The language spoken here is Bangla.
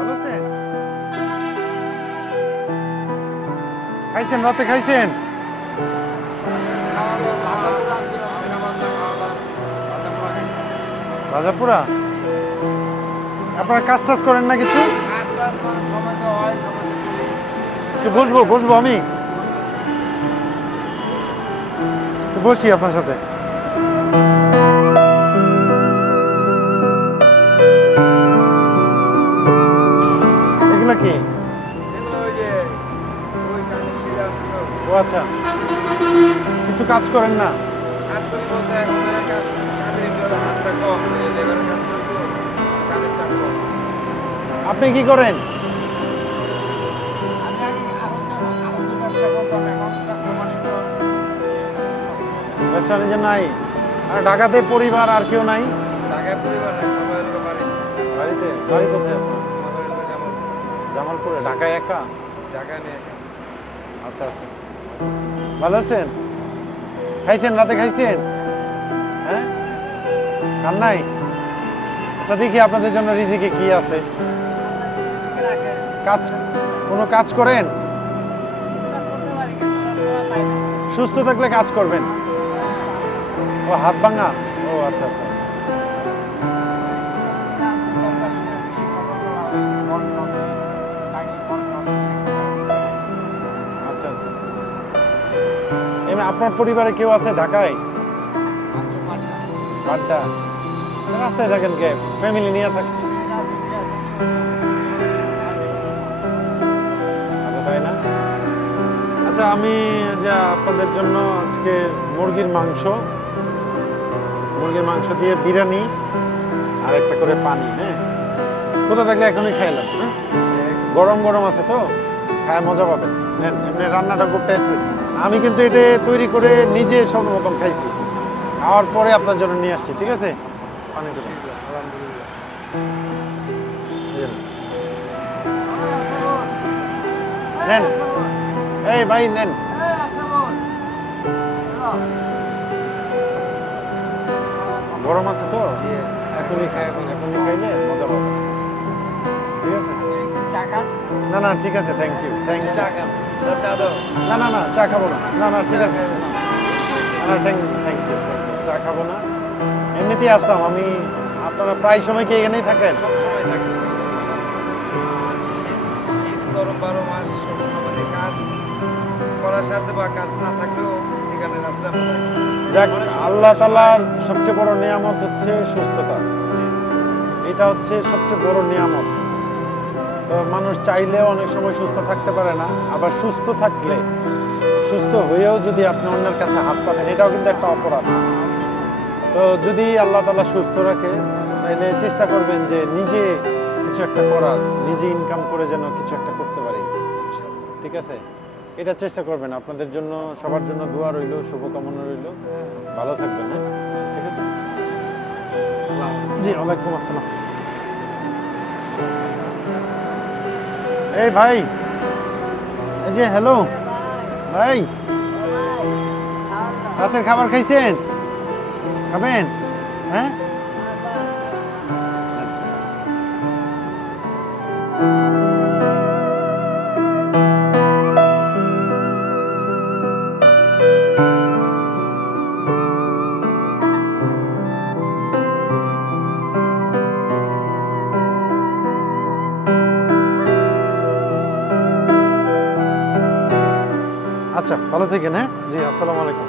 ভালো আছেন? খাইছেন, রাতে খাইছেন? রাজাপুরা আপনারা কাজ টাজ করেন না কিছু? একটু বসবো বসবো আমি একটু বসি আপনার সাথে। এগুলা কি? ও আচ্ছা, কিছু কাজ করেন না? আপনি কি করেন? ব্যবসা নিজে নাই? আর ঢাকাতে পরিবার আর কেউ নাই? ঢাকায় পরিবার নাই, সবাই হলো বাড়িতে। বাড়ি কোথায় আপনার? জামালপুরে। ঢাকায় একা? ঢাকায় নেই একা। আচ্ছা আচ্ছা, ভালো আছেন? খাইছেন, রাতে খাইছেন? হ্যাঁ, খান নাই? আচ্ছা দেখি আপনাদের জন্য রিজিকে কি আছে। কাজ, কোনো কাজ করেন? সুস্থ থাকলে কাজ করবেন। ও হাত ভাঙা? ও আচ্ছা আচ্ছা। আচ্ছা আচ্ছা, এমনি আপনার পরিবারে কেউ আছে ঢাকায়? বাড্ডা। রাস্তায় থাকেন কে? ফ্যামিলি নিয়ে থাকেন? আচ্ছা তাই না? আচ্ছা আমি যে আপনাদের জন্য আজকে মুরগির মাংস দিয়ে বিরিয়ানি আর একটা করে পানি, হ্যাঁ কোথা থাকলে এখনই খাইলাম। হ্যাঁ গরম গরম আছে তো, খায় মজা পাবেন। এমনি রান্নাটা করতে এসেছি আমি, কিন্তু এটা তৈরি করে নিজে সর্বপ্রথম খাইছি, খাওয়ার পরে আপনার জন্য নিয়ে আসছি। ঠিক আছে, পানি দেবেন। নেন, এই ভাই নেন। গরম আছে তো, এখনই খাইলে মজা পাবেন। ঠিক আছে, না না ঠিক আছে, থ্যাংক ইউ থ্যাংক ইউ। না না না চা খাবো না, না না ঠিক আছে, না থ্যাংক ইউ চা খাবো না, এমনিতেই আসলাম আমি। আপনারা প্রায় সময় কি এখানেই থাকেন? সবসময় থাকি। শীত গরম 12 মাস মানে কাজ করার সাথে বা কাজ না থাকলেও এখানে রাত্রে আমরা থাকি। যাক, আল্লাহ তাআলার সবচেয়ে বড় নিয়ামত হচ্ছে সুস্থতা। এটা হচ্ছে সবচেয়ে বড় নিয়ামত। তো মানুষ চাইলেও অনেক সময় সুস্থ থাকতে পারে না, আবার সুস্থ থাকলে, সুস্থ হয়েও যদি আপনি অন্যের কাছে হাত পাতেন, এটাও কিন্তু একটা অপরাধ। তো যদি আল্লাহ তাআলা সুস্থ রাখে, তাহলে চেষ্টা করবেন যে নিজে কিছু একটা করার, নিজে ইনকাম করে যেন কিছু একটা করতে পারি। ঠিক আছে, এটা চেষ্টা করবেন। আপনাদের জন্য, সবার জন্য দোয়া রইল, শুভকামনা রইল। ভালো থাকবেন। হ্যাঁ ঠিক আছে, জি ওয়ালাইকুম আসসালাম। এই ভাই, এই যে হ্যালো ভাই, রাতের খাবার খাইছেন? খাবেন? হ্যাঁ আচ্ছা, ভালো থাকেন। হ্যাঁ জি, আসসালামু আলাইকুম।